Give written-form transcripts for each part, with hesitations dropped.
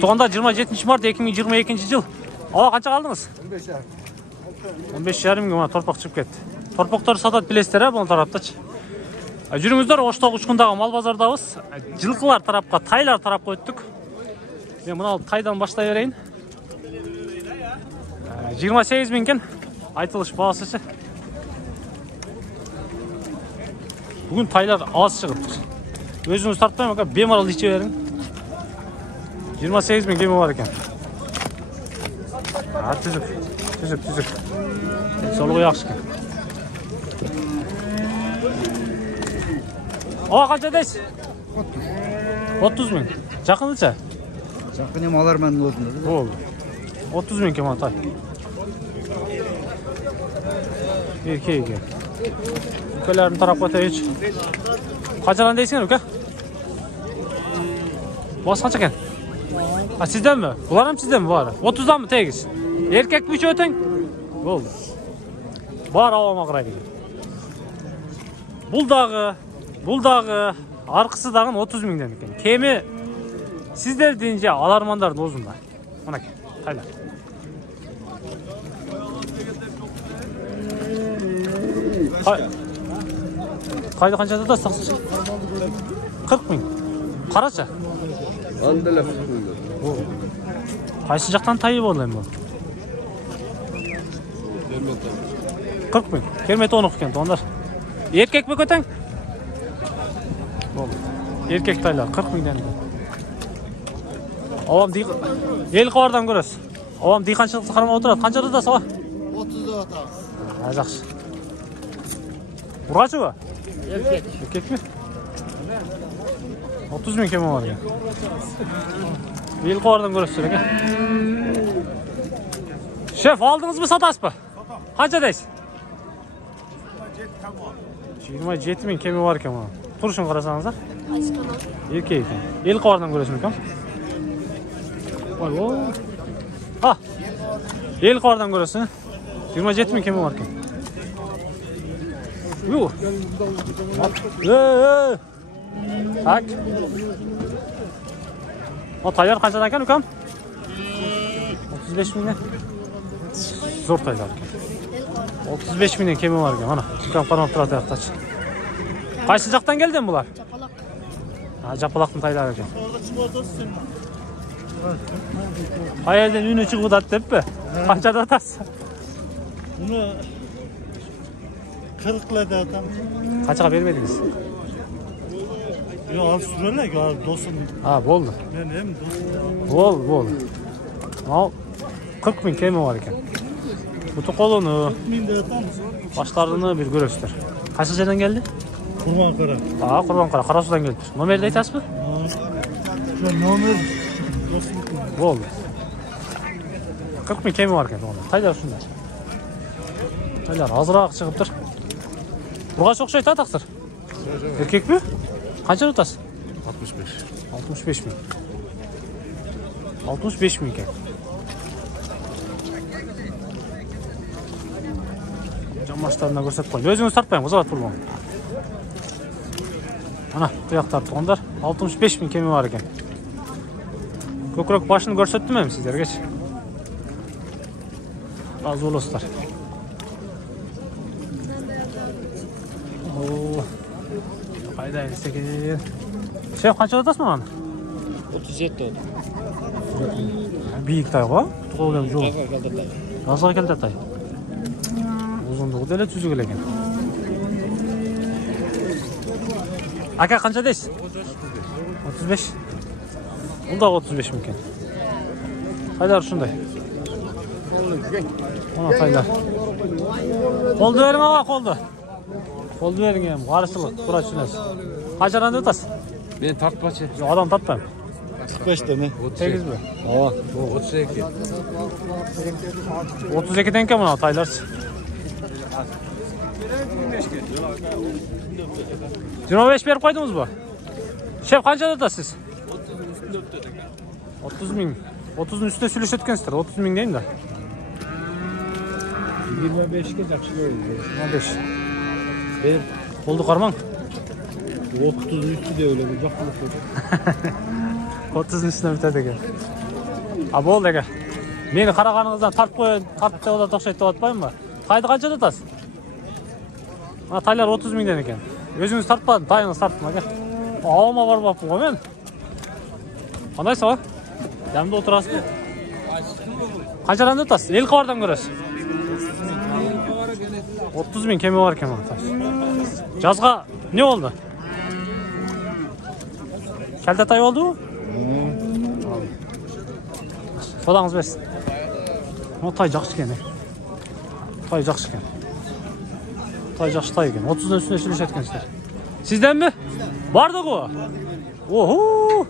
Туғанда 27 март 2022 жыл. Ала қанша қалдыңыз? 15,5 мыңға торпақ шығып кетті. Торпақтар сатат білесіздер, бұл тараптачы. Жүріңіздер, Оштау ұшқындағы мал базардабыз. Жылқылар тарапқа, тайлар тарапқа өттік. Мен мұнал тайдан баштай берейін. 28 мыңген айтылыш бағасы. Бүгін тайлар аз шығып. Өзіңіз тартпайым, бемарал иче берің. 28 мың кеме бар екен. Түзік. Солы қойақшы кен. Оға қанша дейсіз? 30 мың. Жақындыша? Жақын ем алар мәнін өтінді. Болды. 30 мың кеме тай. Еркеге. Үкелерін тарап қойта өч. Қаншадан дейсіңер үке? Басы қанша кен? Сізден mi? Бұларым сізден mi бар? 30'dan mı tegiz? Erkek mi öten? Болды. Бар ауама қарай деген. Бұлдағы, арқысы дағын 30 мыңден екен. Кеме сіздер дейінше алармандардың озында. Мұна кен, тайлар. Қайды қанша да сақсышы? 40 мың. Қараша? Андалап. Қайсы жақтан тайы болайым бұл? 40 мың. Кермет оны құкен, тоғындар. Еркек бі көтен? Еркек тайлар, 40 мыңден. Ел қауардан көрес. Авам дейқаншылықты қарама отырады. Қанша да сава? 30 да атағы. Жақсы. Ұрғашы ба? Еркек mi? 30 мың кеме var ya. Ел қауардан көресіздер екен. Шеф, алдыңыз мı сатасыз ба? Қанша дейсіз? 27 мың кеме бар екен. Тұрышын қарасаңыздар. Еркек екен. Ел қауардан көресің екен. Ел қауардан көресің. 27 мың кеме бар екен. Так. Taylar қаншадан екен, үкем? 35 мыңнен. Зор тайлар екен. 35 мыңнен кеме бар екен. Ана, үкем қармап тұрады аяқтачы. Қайсы жақтан келден бұлар? Жапалақтың тайлары екен. Қай елден үйіне шығып ұдады деп бе? Қаншада атасы? Bunu 40'la da atam. Қаншаға бермедіңіз? Yok, az sürele ki dostum. Болды. Ben hem dostum. Болды. Ал 40 мың кеме бар екен. Бұты қолыны, 40 bin de atam. баштарыны бір көресіздер. Қайсы жерден келді? Kurban kara. Құрбанқара, Қарасудан келді. Номерді айтасыз ба? Şu nomer dostum. Болды. 40 мың кеме бар екен. Тайлар шында. Тайлар азырақ шығып тұр. Бұрға шоқшай тақтыр. Еркек бі? Қанша ұтасыз? 65 мың. 65 мың екен. Жамаштарына көрсетіп қойын. Өзіңіз тартпайын, қызығат бұрған. Ана, тұяқтар тұғындар. 65 мың кеме бар екен. Көкірек башын көрсеттім әм сіздерге. Az olurlar. Haydi sekiz. Şef kaç odasın lan? 37 oldu. Büyük tay o. Tuğul geldi. Gaza geldi tay. Gaza geldi tay. Uzunluğu da öyle tüzük ekan. Aka kança deyiz? 35. Bunda 35 mümkün. Haydi şunday. Ona taylar. Koldu verin ama koldu. Koldu verin hem. Karışılık. Kura çünez. Kaç aran ötasın? Ben tartmaçı. Adam tatmayım. 45 tane. 8 mi? Aa, 32. 32 denk mi taylar? 25 berip koydunuz bu. Şef kança ötasınız? 30 bin. 30'un üstüne sülüş etkensizler. 30 bin değil de. 25'e жақсы 25. Oldu karman. 30 üstü de öyle bir bakılık olacak. 30'un üstüne biter ekan. A bo'ldi aka. Meni qarag'aningizdan tartib qo'ying, tartib deb o'xshaydi deb atmaymanmi? Tayni qanchada otasiz? Mana taylar 30 mingdan ekan. O'zingiz tartmadingiz, tayingiz tartdim aka. Avoma borib olibman ku men. Qandaysiz o? Yanımda o'tirasizmi? Qanchadan o'tasiz? El qavardan ko'rasiz. 30 ming kemi bor ekan mana. Жазға ne oldu? Kalta tay oldu mu? Sodağınız versin. O tay жақсы ekan. Tay жақсы ekan. Tay жақсы tay ekan. 30'dan üstüne söylüşetkensizler. Sizden mi? Bardık o. Oho.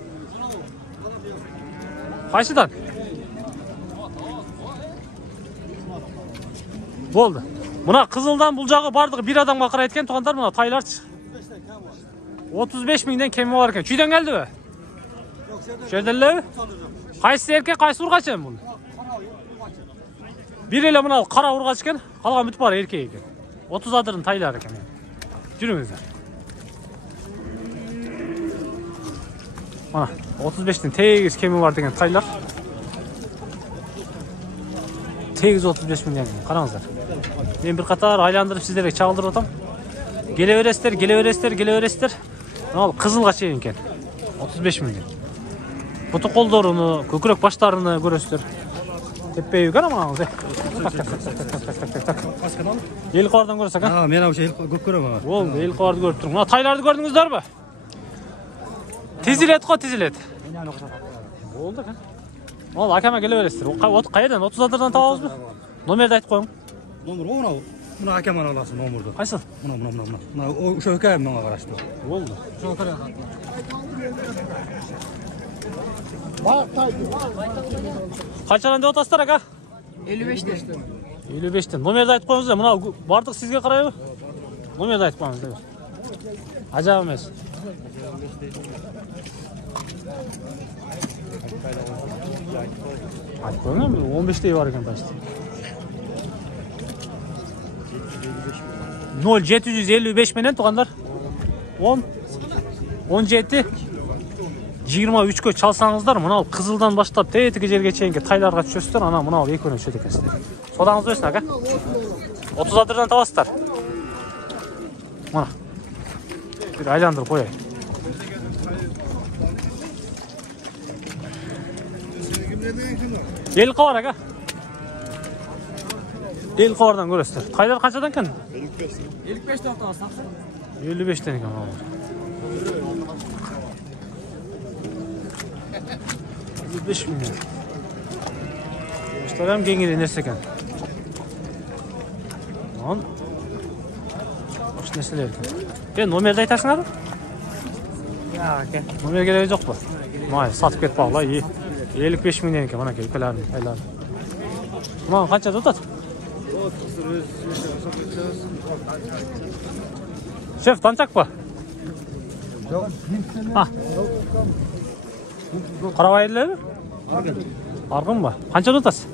Qaysidan? Болды. Muna Kızıldan бұл жағы бардығы bir adamға қарай еткен туғандар мына тайларчы. 35 мingден кеми бар екен. Чүйден келді бе? Шерделі? Қайсысы еркек, қайсысы ұрғач екен бұл? Bir еле мына қара ұрғач екен, қалған бүт бар еркек екен. 30 адырын тайлар екен. Жүріңіздер. Мана 35'ten тегіз кеми бар деген тайлар. Тегіз 35 мingден қараңыздар. Ben bir qatar aylandırıp sizlere çağıldırıp otam. Gele verесіздер. Al kızılga çeyin eken. 35 milyon. Butu kollarını, kökürek başlarını görесіздер. Tepeye yukarı ama ağzı. El qavardan görürsek ha? Men avşa көп көрөм ага. Oldu, el qavardı görüp durun. Muna taylарды gördünüzler mi? Tizilet ko tizilet. Oldu kan. Al akama gele verесіздер. O qayerden 30 adırdan tababız mı? Номерді айтып қойың. Номер мынау. Мына акаман аласың номерді. Қайсы? Мына. Мына ошо экөө мага карашты. Oldu. Қаншадан деп отасыздар ака? 55'te. 55'ten. Номерді айтып қойыңыздар. Мына бардық сізге қарай ма? Номерді айтып қойыңыздар. Ажап емес. Айтып қойыңыз, 15'tey var ekan почти. 0755 menen туғандар. 10 17 23'kө çalsаңыздар, мынау Кызылдан баштап тетиги жерге чейинки тайларга түшөсүздөр, ана мынау экөөнө түшөт экенсиздер. Содаңыз өсүн ака. 30 адырдан табасыздар. Мына. Bir айландырып коёй. El qavar aka. El qavardan көрөсүздөр. Тайлар канчадан экен? 55'te atlasın. 55'ten ekan abi. 55 milyon. İşte hem gengeli nerse ekan. Lan. Boş neseler ekan. Ben nomerde aytarsınlar mı? Ya aka. Nomer gereği yok mu? May satıp ket bağla iyi. 55 milyon ekan mana kelpelarni, aylarni. Buna qancha tutat? Şef tançak mı? Yok. Ha. Karabayırlar mı? Argın mı? Kança tutasın?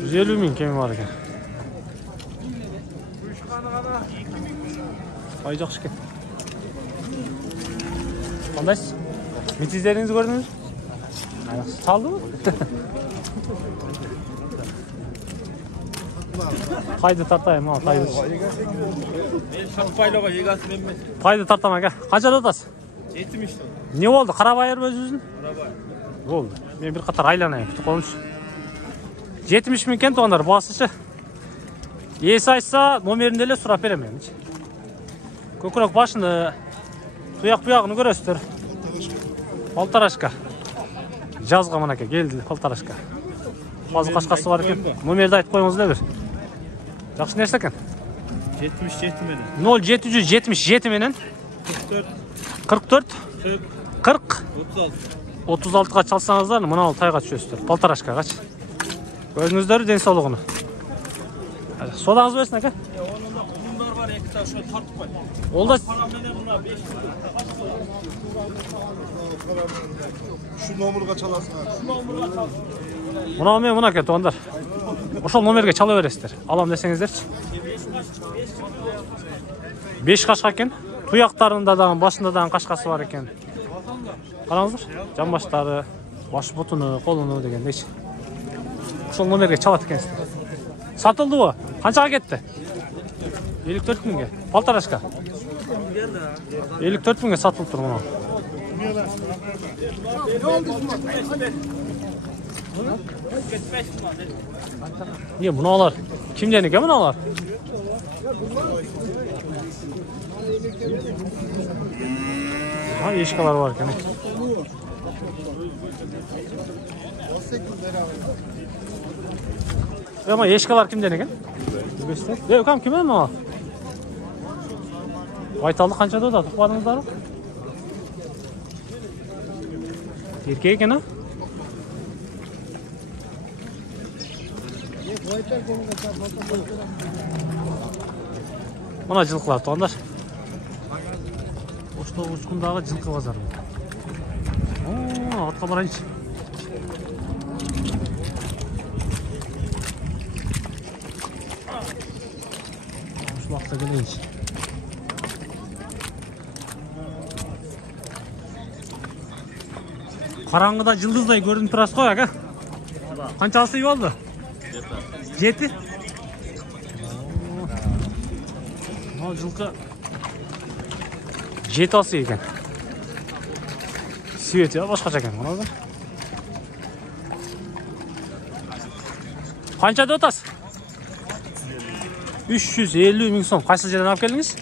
150 min kemi var ekan. Ay жақсы ekan. Qandaysiz? Mitizlerinizni ko'rdingizmi? Saldimi? Qayda tartayım ha, qayda. Qayda tartam aka. Qanchada otasiz? 70. Ne oldu? Qarabayır mı özünüzün? Qarabayır. Oldu. Men bir qatar aylanayım, kutib qolmuş. 70 ming ekan to'g'anlar, bosışı. Esi aytsa, nomerini ele surab beraman hiç. Ko'krak boshini, tuyoq buyog'ini ko'rasizlar. Poltarashka. Жазға mana aka, keldi poltarashka. Hozir qashqasi bor ekan. Nomerni aytib qo'yingizlar bir. Yaxshi narsa ekan. 77 menen. 0777 menen 44 40 36'ga çalsanızlar mına ol tayga düşüyorsunuz. Poltarashkagaç. Gözünüzler densoğluğunu. Sodağınız versin aka. Onlar var iki tane şöyle tartıp koy. Olda Şu nomurga çalarsın. Muna men muna ket onlar. Oşol nomerge çala beresizler. Alam desеңizdерчи. 5 kaçka eken? Туяктарында дагы, башында дагы кашкасы бар экен. Караңыздар. Жамбаштары, баш бутуну, колуну дегендейчи. Ошол номерге чалат экенсиздер. Сатылдыбы? Канчага кетти? 54 миңге. Полторашка. 54 миңге сатылып тур мына. Не, буналар кимден экен буналар? Ha, ешкалар бар екен. Ama ешкалар кимден экен? Өкам кимден мына? Байталды канчада да тукпадыңыздарбы? Эркек экен, а? Мына жылкылар тугандар. Ошто учкундагы жылкы базары. Атка барайынчы. Ошол вакытта келейинчи. Караңгыда жылдыздай көрүнүп турасыз го, ака? Канчасы үй болду? 7. Мына жылкы 7 асы екен. Свет я башкача экен, мына да. Канча деп атасыз? 350 миң сом. Кайсы жерден алып келдиңиз?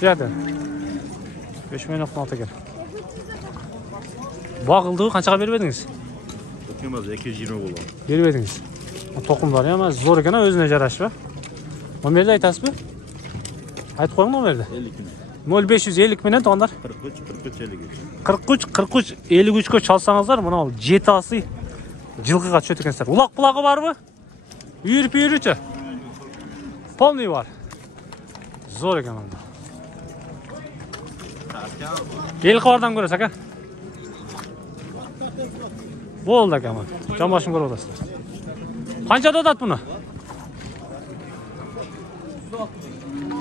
Жерден. 5 миң алтын экен. Багылды канчага бербедиңиз? Өткен 220 болду. Бербедиңиз. Токумдар эми зор экен, өзүнө жарашпы? Номерди айтасызбы? Айтып коюң номерди. 0550 менен тугандар. 43-53-53-53-53-53-кө чалсаңыздар, мына 7 асы жылкыга түшөт экенсиздер. Улак булагы барбы? Үйүрүп-үйүрүчү. Полный бар. Зор экен анда. Элкабардан көрөсүз, ака. Болду экен. Жамбашын көрүп атасыздар. Канча деп атат буну?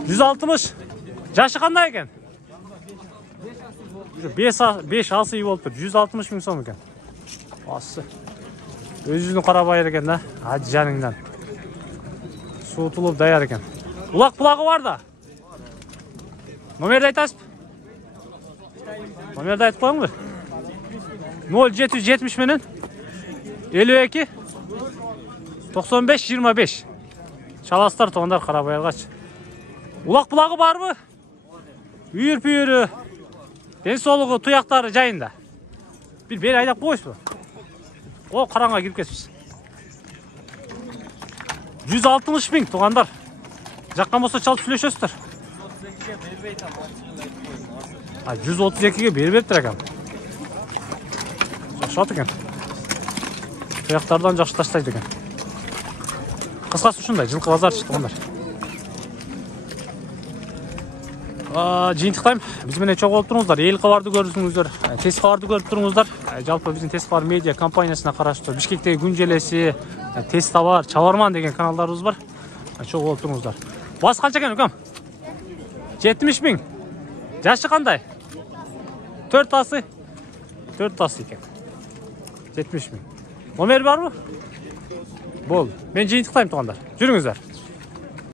160. Жашы кандай экен? 5 асы үй болуп тур. 160 миң сом экен. Асы. Өзүнүн карабайыр экен да. Ажы жаныңдан. Суутулуп даяр экен. Улак булагы бар да. Номерди айтасызбы? Номерди айтып коюңбу? 0770 менен 52 95 25. Чаластар тугандар карабайыргачы. Улак булагы барбы? Үйүрүп-үйүрү. Ден соолугу, туяктары жайында. Bir beri aydak koysun. O karanga girip kesmiş. 160 bin tuğandar. Jakkan bolsa çalıp süleşösüzdür. 132'ge berip ekan. Şaşat ekan. Tuyaklardan жақсы таштайды екен. Қысқасы ушундай жылқы базар чыкты туғандар. Жыйынтыктайм. Биз менен чогуу болуп туруңуздар. Эл кабарды көрүңүздөр. Тез кабарды көрүп туруңуздар. Жалпы биздин Тез кабар медиа компаниясына караштуу Бишкектеги күн желеси, Тез табар, Чабарман деген каналдарыбыз бар. Чогуу болуп туруңуздар. Басы канча экен өкөм? 70 миң. Жашы кандай? 4 асы. 4 асы экен. 70 миң. Номер барбы? Бол. Мен жыйынтыктайм туғандар. Жүрүңүздөр.